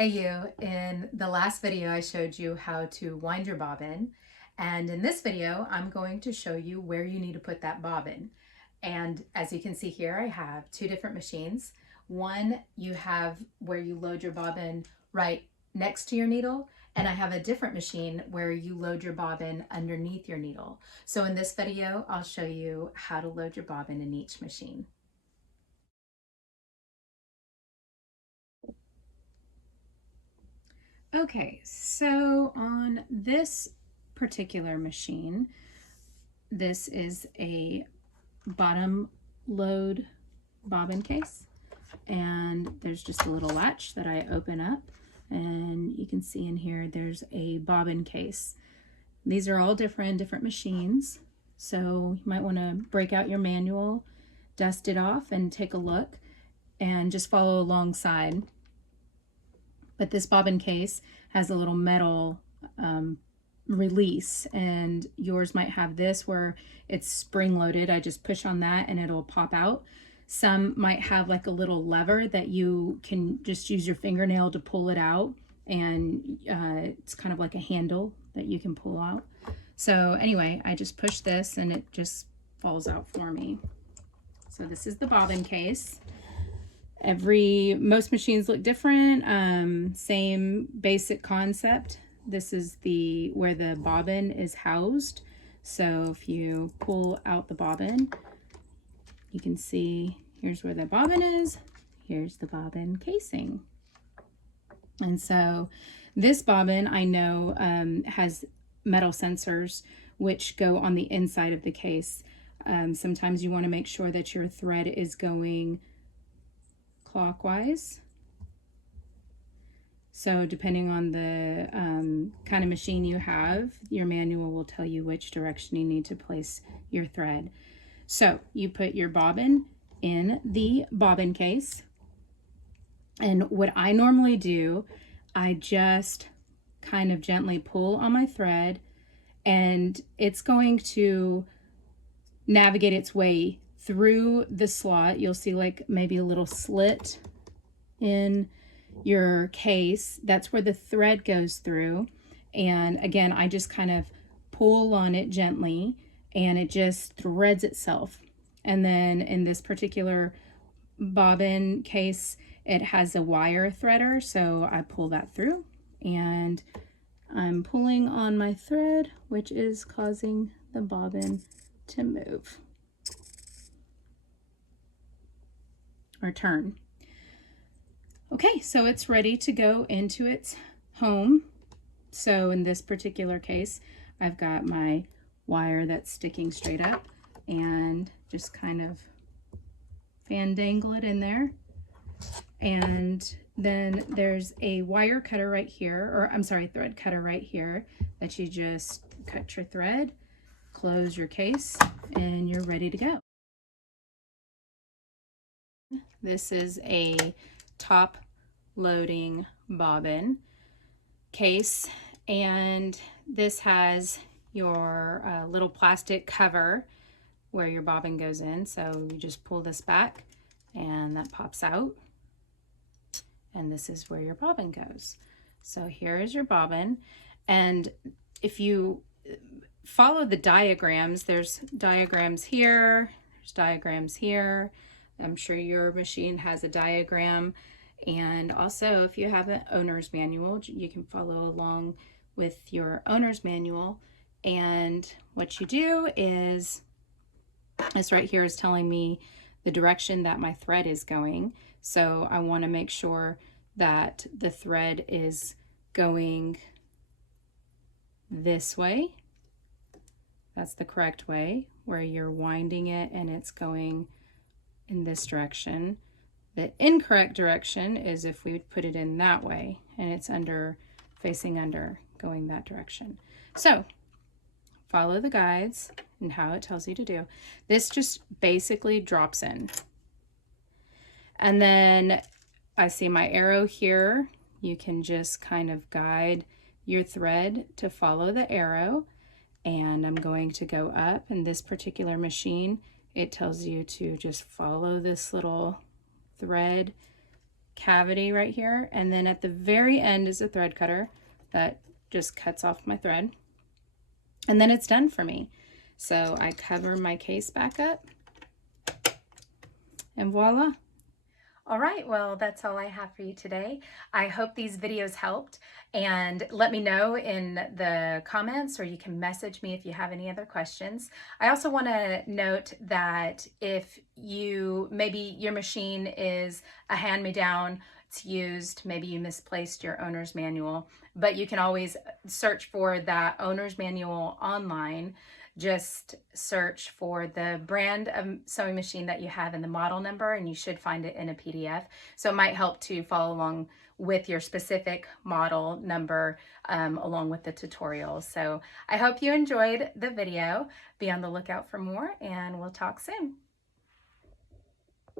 Hey you, in the last video I showed you how to wind your bobbin, and in this video I'm going to show you where you need to put that bobbin. And as you can see here, I have two different machines. One you have where you load your bobbin right next to your needle, and I have a different machine where you load your bobbin underneath your needle. So in this video I'll show you how to load your bobbin in each machine. Okay, so on this particular machine, this is a bottom load bobbin case, and there's just a little latch that I open up, and you can see in here there's a bobbin case. These are all different machines, so you might want to break out your manual, dust it off, and take a look, and just follow alongside. But this bobbin case has a little metal release, and yours might have this where it's spring loaded. I just push on that and it'll pop out. Some might have like a little lever that you can just use your fingernail to pull it out, and it's kind of like a handle that you can pull out. So anyway, I just push this and it just falls out for me. So this is the bobbin case. Most machines look different, same basic concept. This is where the bobbin is housed. So if you pull out the bobbin, you can see here's where the bobbin is, here's the bobbin casing. And so this bobbin I know has metal sensors which go on the inside of the case. Sometimes you want to make sure that your thread is going clockwise. So depending on the kind of machine you have, your manual will tell you which direction you need to place your thread. So you put your bobbin in the bobbin case, and what I normally do, I just kind of gently pull on my thread, and it's going to navigate its way through the slot. You'll see like maybe a little slit in your case. That's where the thread goes through. And again, I just kind of pull on it gently and it just threads itself. And then in this particular bobbin case, it has a wire threader. So I pull that through and I'm pulling on my thread, which is causing the bobbin to move or turn. Okay, so it's ready to go into its home. So in this particular case, I've got my wire that's sticking straight up and just kind of fan dangle it in there. And then there's a wire cutter right here, or I'm sorry, thread cutter right here, that you just cut your thread, close your case, and you're ready to go. This is a top loading bobbin case, and this has your little plastic cover where your bobbin goes in. So you just pull this back and that pops out, and this is where your bobbin goes. So here is your bobbin, and if you follow the diagrams, there's diagrams here, there's diagrams here. I'm sure your machine has a diagram, and also if you have an owner's manual, you can follow along with your owner's manual. And what you do is, this right here is telling me the direction that my thread is going. So I want to make sure that the thread is going this way. That's the correct way, where you're winding it and it's going in this direction. The incorrect direction is if we put it in that way and it's facing under, going that direction. So follow the guides and how it tells you to do. This just basically drops in. And then I see my arrow here. You can just kind of guide your thread to follow the arrow. And I'm going to go up. In this particular machine, it tells you to just follow this little thread cavity right here, and then at the very end is a thread cutter that just cuts off my thread, and then it's done for me. So I cover my case back up, and voila. All right, well, that's all I have for you today. I hope these videos helped, and let me know in the comments, or you can message me if you have any other questions. I also want to note that if maybe your machine is a hand-me-down, it's used, maybe you misplaced your owner's manual, but you can always search for that owner's manual online. Just search for the brand of sewing machine that you have and the model number, and you should find it in a PDF. So it might help to follow along with your specific model number along with the tutorial. So I hope you enjoyed the video. Be on the lookout for more, and we'll talk soon.